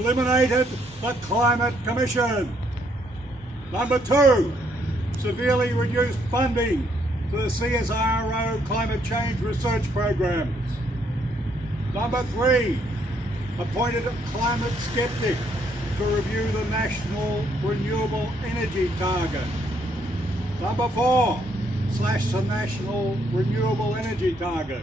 eliminated the Climate Commission. Number 2, severely reduced funding to the CSIRO climate change research programs. Number 3, appointed a climate skeptic to review the national renewable energy target. Number 4, slashed the national renewable energy target.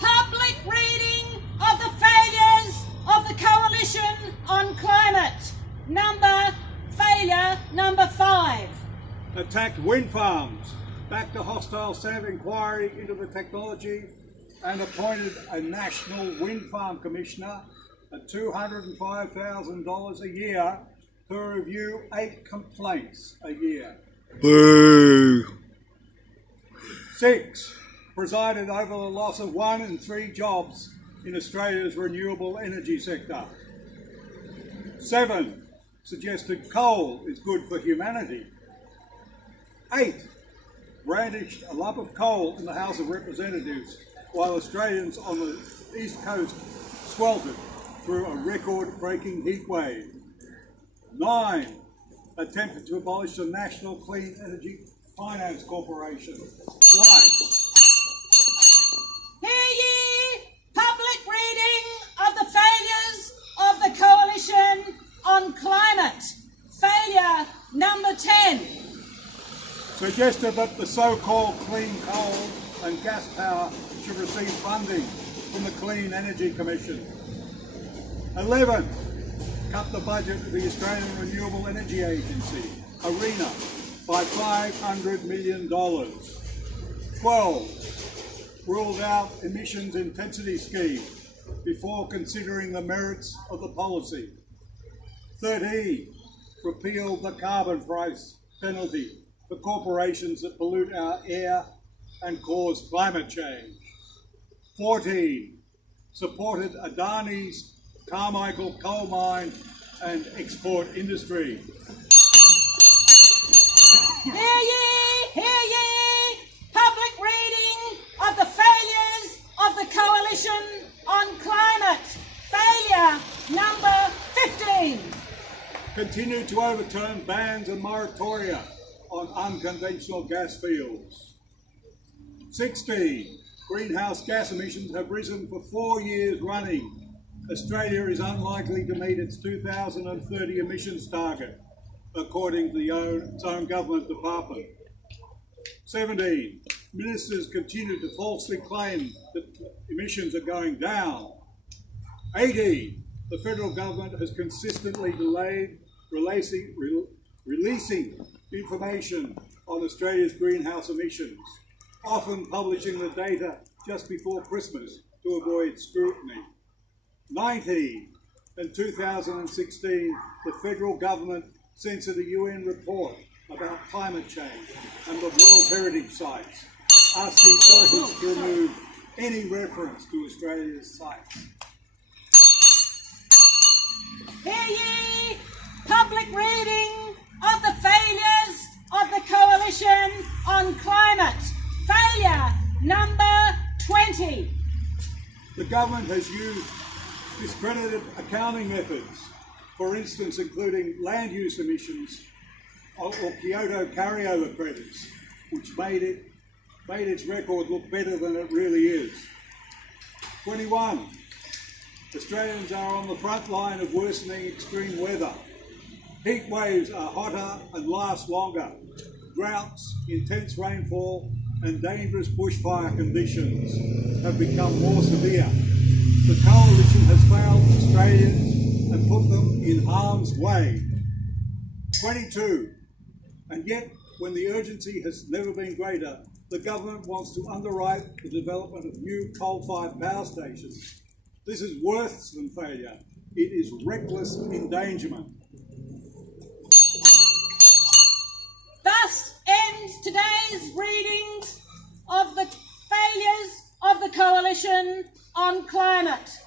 Public reading of the failures of the Coalition on Climate. Failure number 5. Attacked wind farms, backed a hostile Senate inquiry into the technology, and appointed a national wind farm commissioner at $205,000 a year to review 8 complaints a year. Boo! 6, presided over the loss of 1 in 3 jobs in Australia's renewable energy sector. 7, suggested coal is good for humanity. 8, brandished a lump of coal in the House of Representatives while Australians on the East Coast sweltered through a record-breaking heat wave. 9, attempted to abolish the National Clean Energy Finance Corporation twice. Hear ye! Public reading of the failures of the Coalition on Climate. Failure number 10. Suggested that the so-called clean coal and gas power should receive funding from the Clean Energy Commission. 11, cut the budget of the Australian Renewable Energy Agency, ARENA, by $500 million. 12, ruled out emissions intensity scheme before considering the merits of the policy. 13, repealed the carbon price penalty for corporations that pollute our air and cause climate change. 14, supported Adani's Carmichael coal mine and export industry. Hear ye! Hear ye! Public reading of the failures of the Coalition on Climate. Failure number 15. Continued to overturn bans and moratoria on unconventional gas fields. 16, greenhouse gas emissions have risen for 4 years running. Australia is unlikely to meet its 2030 emissions target, according to its own government department. 17, ministers continue to falsely claim that emissions are going down. 18, the federal government has consistently delayed releasing information on Australia's greenhouse emissions, often publishing the data just before Christmas to avoid scrutiny. 19, in 2016, the federal government censored a UN report about climate change and the World Heritage Sites, asking authors to remove any reference to Australia's sites. Hear ye! Public reading of the failures of the Coalition on Climate. Failure number 20. The government has used discredited accounting methods, for instance including land use emissions or Kyoto carryover credits, which made its record look better than it really is. 21. Australians are on the front line of worsening extreme weather. Heat waves are hotter and last longer. Droughts, intense rainfall and dangerous bushfire conditions have become more severe. The Coalition has failed Australians and put them in harm's way. 22. And yet, when the urgency has never been greater, the government wants to underwrite the development of new coal-fired power stations. This is worse than failure. It is reckless endangerment. Thus ends today's readings of the failures of the Coalition on Climate.